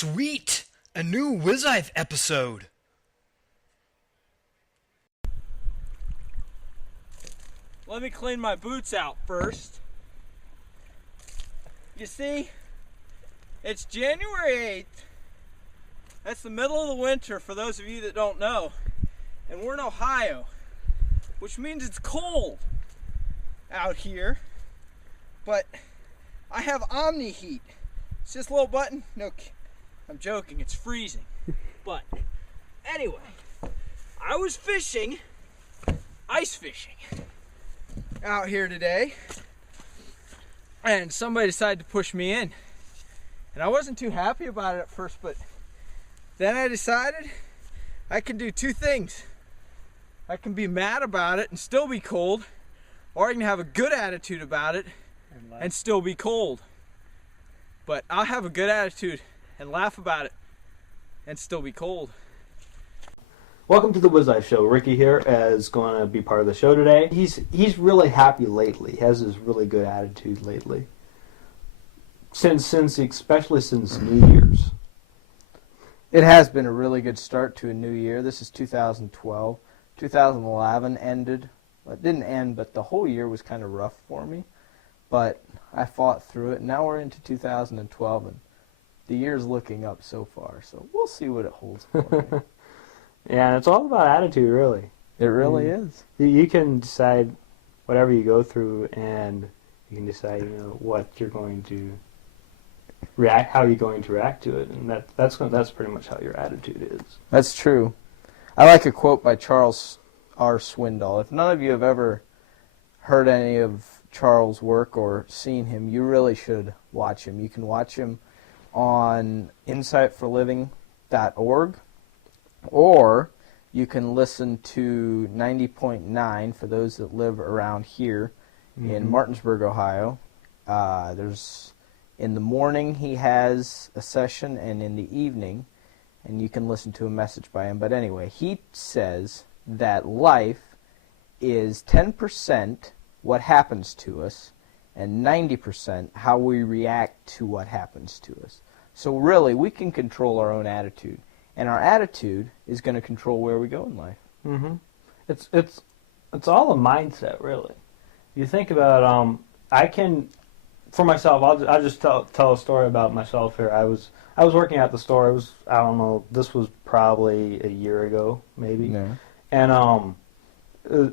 Sweet! A new Wizife episode! Let me clean my boots out first. You see, it's January 8th. That's the middle of the winter for those of you that don't know. And we're in Ohio, which means it's cold out here. But I have Omni Heat. It's this little button. No, I'm joking, it's freezing. But anyway, I was fishing, ice fishing, out here today, and somebody decided to push me in. And I wasn't too happy about it at first, but then I decided I can do two things. I can be mad about it and still be cold, or I can have a good attitude about it and still be cold. But I'll have a good attitude and laugh about it and still be cold. Welcome to the Wizife Show. Ricky here is going to be part of the show today. He's really happy lately. He has this really good attitude lately. Especially since New Year's. It has been a really good start to a new year. This is 2012. 2011 ended. Well, it didn't end, but the whole year was kind of rough for me. But I fought through it. Now we're into 2012, and the year's looking up so far. So we'll see what it holds for me. Yeah, it's all about attitude, really. It really is. You can decide whatever you go through, and you can decide, what you're going to react, how you're going to react to it, and that's pretty much how your attitude is. That's true. I like a quote by Charles R. Swindoll. If none of you have ever heard any of Charles' work or seen him, you really should watch him. You can watch him on insightforliving.org, or you can listen to 90.9 for those that live around here in Martinsburg, Ohio. In the morning he has a session, and in the evening, and you can listen to a message by him. But anyway, he says that life is 10% what happens to us and 90% how we react to what happens to us. So really, we can control our own attitude. And our attitude is going to control where we go in life. Mm-hmm. It's all a mindset, really. You think about for myself. I'll just tell a story about myself here. I was working at the store. I don't know. This was probably a year ago, maybe. Yeah. And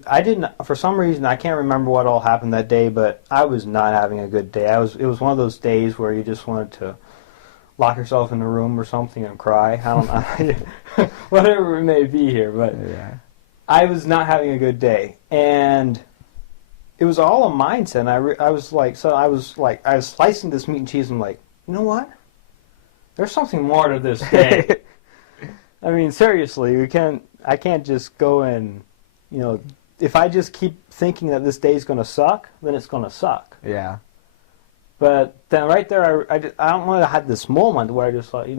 I didn't, for some reason, I can't remember what all happened that day, but I was not having a good day. It was one of those days where you just wanted to lock yourself in a room or something and cry. I don't know. Whatever it may be here, but Yeah. I was not having a good day. And it was all a mindset. And I was slicing this meat and cheese, and I'm like, you know what? There's something more to this day. I mean, seriously, I can't just go and, if I just keep thinking that this day's going to suck, then it's going to suck. Yeah. But then right there, I don't know, I had this moment where I just thought, I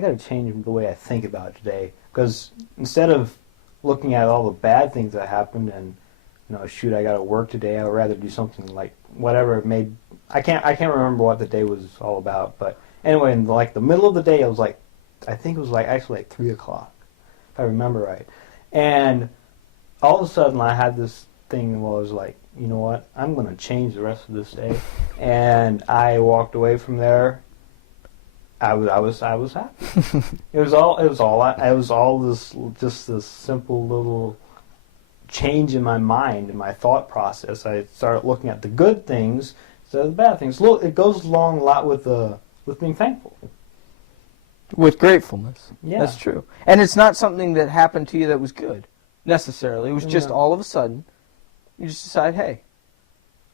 got to change the way I think about it today. Because instead of looking at all the bad things that happened and, shoot, I got to work today, I would rather do something like whatever it may. I can't remember what the day was all about. But anyway, in the middle of the day, I think it was actually 3 o'clock, if I remember right. And all of a sudden, I had this thing where I was like, you know what? I'm going to change the rest of this day. And I walked away from there. I was happy. It was all this simple little change in my mind, in my thought process. I started looking at the good things instead of the bad things. It goes along a lot with being thankful. With gratefulness. Yeah. That's true. And it's not something that happened to you that was good, necessarily. It was just all of a sudden, you just decide, hey,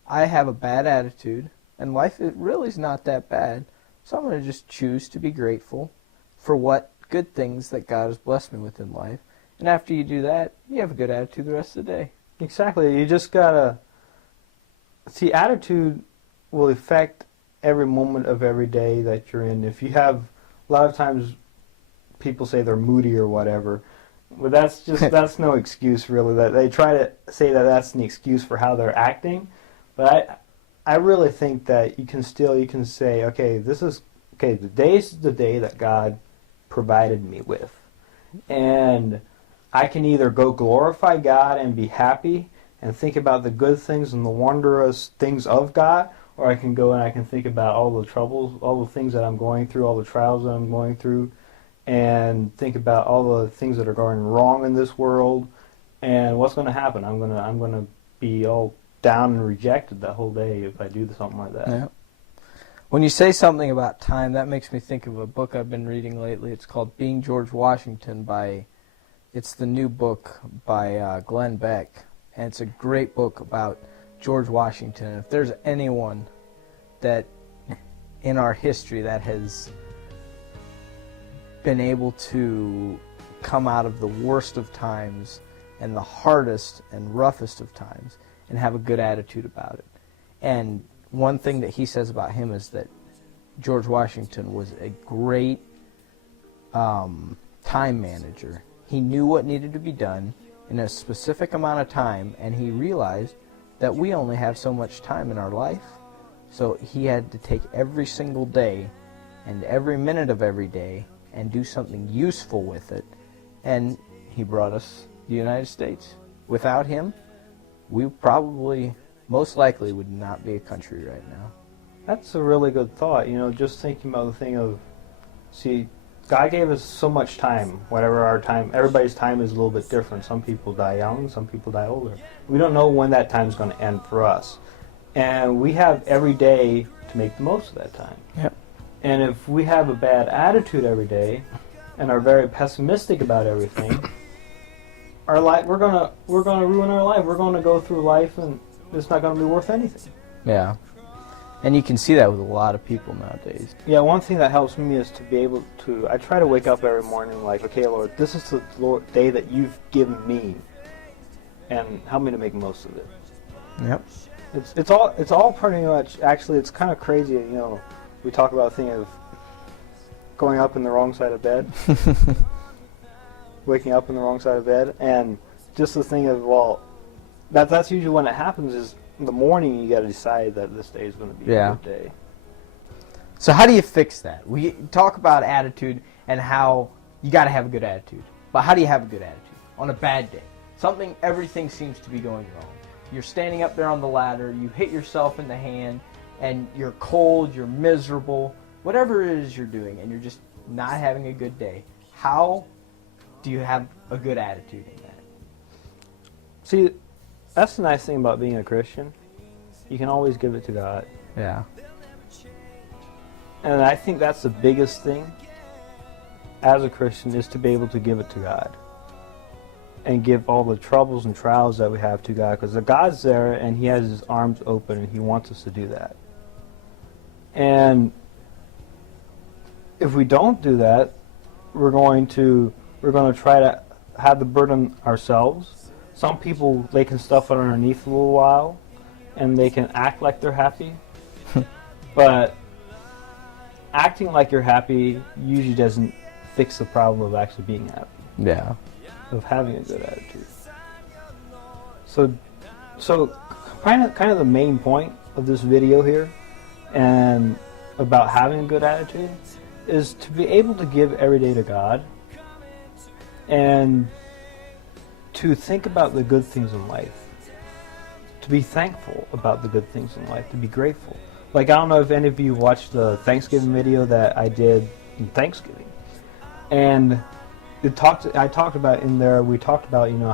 I have a bad attitude, and life really is not that bad, so I'm going to just choose to be grateful for what good things that God has blessed me with in life. And after you do that, you have a good attitude the rest of the day. Exactly. You just got to see, attitude will affect every moment of every day that you're in. If you have, a lot of times people say they're moody or whatever, but that's no excuse, really. That they try to say that that's an excuse for how they're acting, but I really think that you can say, okay, this is okay, today's the day that God provided me with. And I can either go glorify God and be happy and think about the good things and the wondrous things of God, or I can go and I can think about all the troubles, all the things that I'm going through, all the trials that I'm going through, and think about all the things that are going wrong in this world, and what's going to happen. I'm gonna be all down and rejected that whole day if I do something like that. Yeah. When you say something about time, that makes me think of a book I've been reading lately. It's called Being George Washington it's the new book by Glenn Beck. And it's a great book about George Washington. And if there's anyone that in our history that has been able to come out of the worst of times and the hardest and roughest of times and have a good attitude about it. And one thing that he says about him is that George Washington was a great time manager. He knew what needed to be done in a specific amount of time, and he realized that we only have so much time in our life. So he had to take every single day and every minute of every day and do something useful with it. And he brought us the United States. Without him, we probably, most likely, would not be a country right now. That's a really good thought. Just thinking about the thing of, see, God gave us so much time, whatever our time, everybody's time is a little bit different. Some people die young, some people die older. We don't know when that time is going to end for us. And we have every day to make the most of that time. Yep. And if we have a bad attitude every day and are very pessimistic about everything, our life, we're gonna ruin our life. We're going to go through life and it's not going to be worth anything. Yeah. And you can see that with a lot of people nowadays. Yeah, one thing that helps me is to be able to, I try to wake up every morning like, okay, Lord, this is the day that you've given me, and help me to make the most of it. Yep. It's all pretty much, actually, it's kind of crazy, we talk about the thing of going up in the wrong side of bed, waking up in the wrong side of bed, and just the thing of, well, that's usually when it happens is, in the morning, you got to decide that this day is going to be a good day. So how do you fix that? We talk about attitude and how you got to have a good attitude. But how do you have a good attitude on a bad day? Everything seems to be going wrong. You're standing up there on the ladder, you hit yourself in the hand, and you're cold, you're miserable, whatever it is you're doing, and you're just not having a good day. How do you have a good attitude in that? See, that's the nice thing about being a Christian. You can always give it to God. Yeah. And I think that's the biggest thing as a Christian is to be able to give it to God. And give all the troubles and trials that we have to God. Because God's there and He has His arms open and He wants us to do that. And if we don't do that, we're going to try to have the burden ourselves. Some people, they can stuff it underneath a little while, and they can act like they're happy. But acting like you're happy usually doesn't fix the problem of actually being happy. Yeah. Of having a good attitude. So kind of the main point of this video here, and about having a good attitude, is to be able to give every day to God, and to think about the good things in life, to be thankful about the good things in life, to be grateful. Like, I don't know if any of you watched the Thanksgiving video that I did in Thanksgiving, and we talked about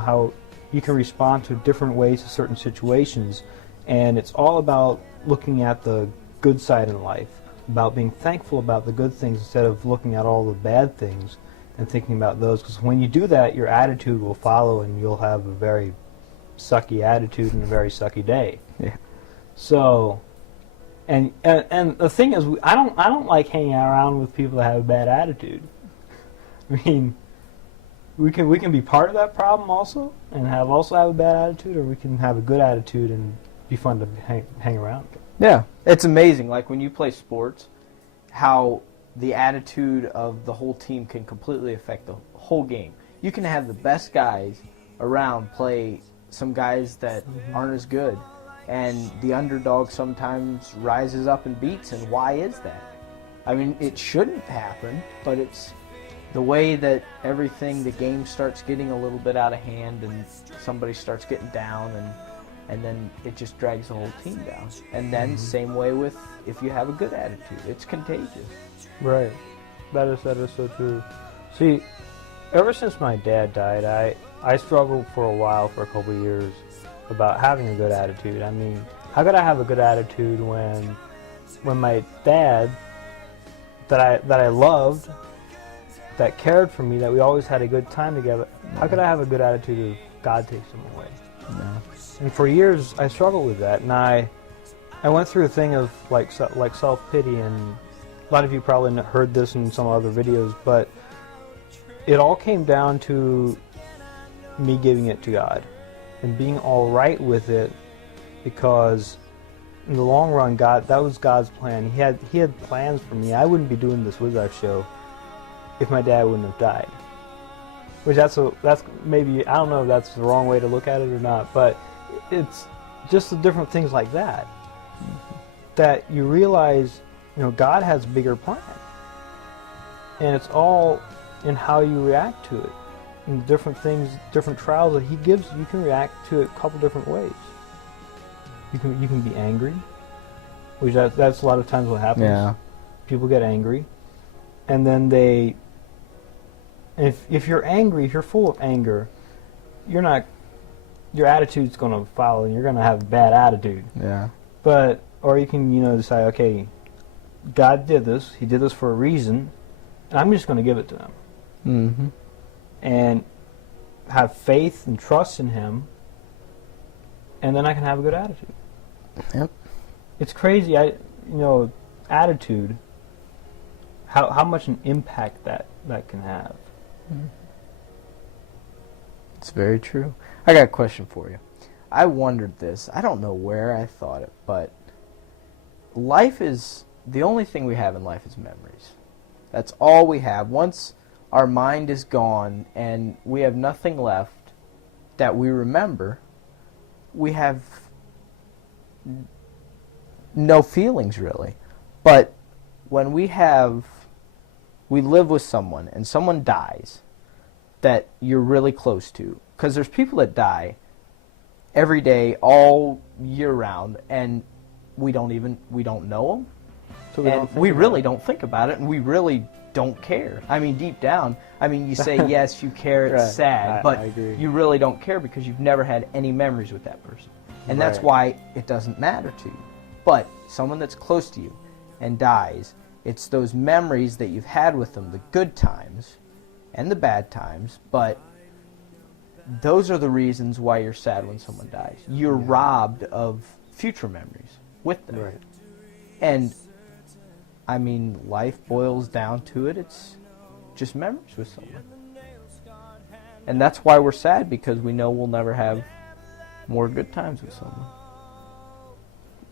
how you can respond to different ways to certain situations, and it's all about looking at the good side in life, about being thankful about the good things instead of looking at all the bad things and thinking about those, because when you do that, your attitude will follow, and you'll have a very sucky attitude and a very sucky day. Yeah. So, and the thing is, I don't like hanging around with people that have a bad attitude. I mean, we can be part of that problem also, and also have a bad attitude, or we can have a good attitude and be fun to hang around. Yeah, it's amazing. Like when you play sports, how the attitude of the whole team can completely affect the whole game. You can have the best guys around play some guys that aren't as good, and the underdog sometimes rises up and beats, and why is that? I mean, it shouldn't happen, but it's the way that the game starts getting a little bit out of hand and somebody starts getting down and then it just drags the whole team down. And then same way with if you have a good attitude, it's contagious. Right. That is so true. See, ever since my dad died, I struggled for a while, for a couple of years, about having a good attitude. I mean, how could I have a good attitude when my dad, that I loved, that cared for me, that we always had a good time together, how could I have a good attitude if God takes him away? No. And for years, I struggled with that, and I went through a thing of like self-pity, and a lot of you probably heard this in some other videos, but it all came down to me giving it to God and being all right with it, because in the long run, that was God's plan. He had plans for me. I wouldn't be doing this Wiz show if my dad wouldn't have died. Which that's maybe, I don't know if that's the wrong way to look at it or not, but it's just the different things like that that you realize, God has bigger plans, and it's all in how you react to it. And different things, different trials that He gives, you can react to it a couple different ways. You can be angry, which that's a lot of times what happens. Yeah. People get angry, and then if you're angry, if you're full of anger, your attitude's going to follow, and you're going to have a bad attitude. Yeah. Or you can, decide, okay, God did this. He did this for a reason, and I'm just going to give it to Him. Mm-hmm. And have faith and trust in Him, and then I can have a good attitude. Yep. It's crazy, attitude, how much an impact that can have. It's very true. I got a question for you. I wondered this. I don't know where I thought it, but life is, the only thing we have in life is memories. That's all we have. Once our mind is gone and we have nothing left that we remember, we have no feelings really. But when we live with someone and someone dies that you're really close to, because there's people that die every day, all year round, and we don't know them, So we really don't think about it, and we really don't care. I mean, deep down, you say yes, you care, it's Right. sad, but I agree. you really don't care because you've never had any memories with that person. And that's Right. why it doesn't matter to you. But someone that's close to you and dies, it's those memories that you've had with them, the good times and the bad times, but those are the reasons why you're sad when someone dies. You're robbed of future memories with them. Right. And life boils down to it. It's just memories with someone. And that's why we're sad, because we know we'll never have more good times with someone.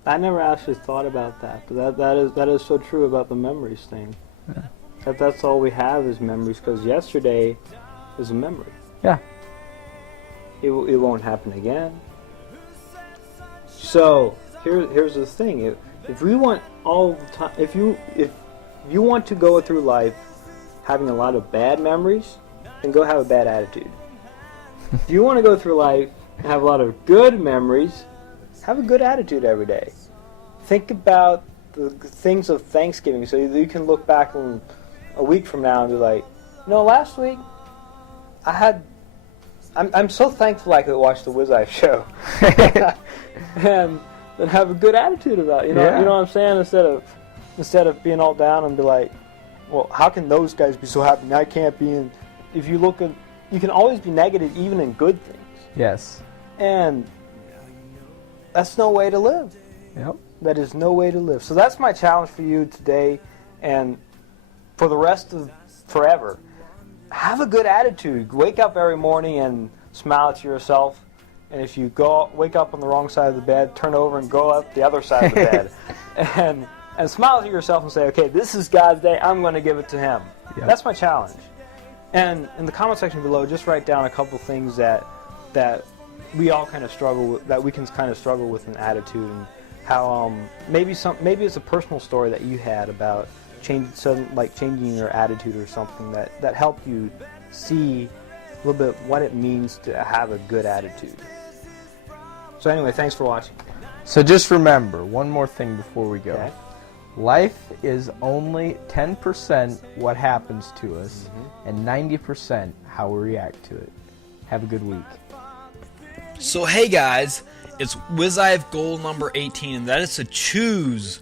I never actually thought about that, but that is so true about the memories thing. Yeah. That's all we have is memories, because yesterday is a memory. Yeah. It won't happen again. So here's the thing: if we want all the time, if you want to go through life having a lot of bad memories, then go have a bad attitude. If you want to go through life and have a lot of good memories, have a good attitude every day. Think about the things of Thanksgiving, so you can look back on a week from now and be like, last week I'm so thankful I could watch the Wiz show, and have a good attitude about it. You know what I'm saying? Instead of being all down and be like, well, how can those guys be so happy and I can't be? And if you look at, you can always be negative even in good things. Yes. And that's no way to live. Yep. That is no way to live. So that's my challenge for you today, and for the rest of forever. Have a good attitude. Wake up every morning and smile to yourself. And if you wake up on the wrong side of the bed, turn over and go up the other side of the bed. And smile to yourself and say, okay, this is God's day. I'm going to give it to Him. Yep. That's my challenge. And in the comment section below, just write down a couple things that we all kind of struggle with, that we can kind of struggle with in attitude, and how maybe it's a personal story that you had about changing your attitude or something that helped you see a little bit what it means to have a good attitude. So anyway, thanks for watching. So just remember, one more thing before we go. Okay. Life is only 10% what happens to us, and 90% how we react to it. Have a good week. So hey guys, it's WizIve goal number 18, and that is to choose,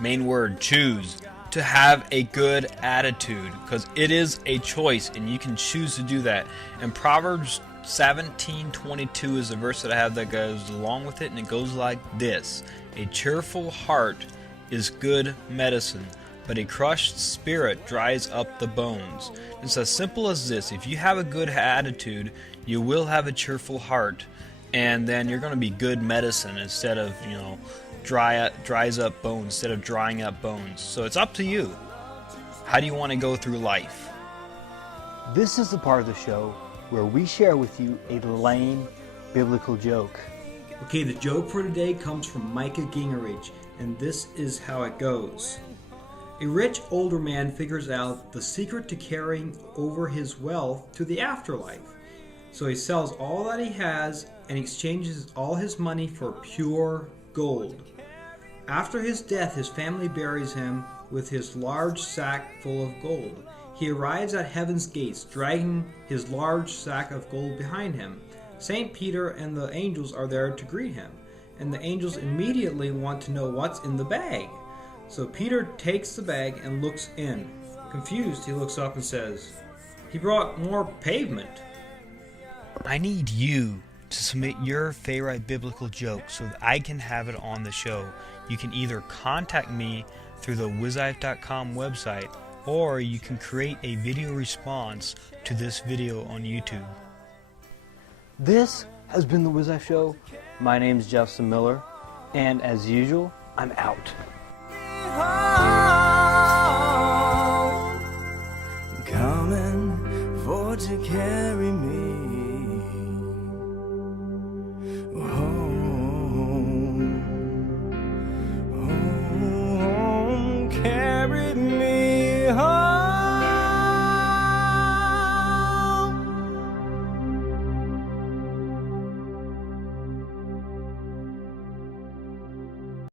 main word, choose, to have a good attitude, because it is a choice and you can choose to do that. And Proverbs 17:22 is the verse that I have that goes along with it, and it goes like this: a cheerful heart is good medicine, but a crushed spirit dries up the bones. It's as simple as this. If you have a good attitude, you will have a cheerful heart, and then you're going to be good medicine instead of, dries up bones, instead of drying up bones. So it's up to you. How do you want to go through life? This is the part of the show where we share with you a lame biblical joke. Okay, the joke for today comes from Micah Gingerich, and this is how it goes. A rich older man figures out the secret to carrying over his wealth to the afterlife. So he sells all that he has and exchanges all his money for pure gold. After his death, his family buries him with his large sack full of gold. He arrives at heaven's gates, dragging his large sack of gold behind him. St. Peter and the angels are there to greet him, and the angels immediately want to know what's in the bag. So Peter takes the bag and looks in. Confused, he looks up and says, "He brought more pavement." I need you to submit your favorite biblical joke so that I can have it on the show. You can either contact me through the wizive.com website, or you can create a video response to this video on YouTube. This has been the WizIve Show. My name's Justin Miller, and as usual, I'm out. Coming for to carry me.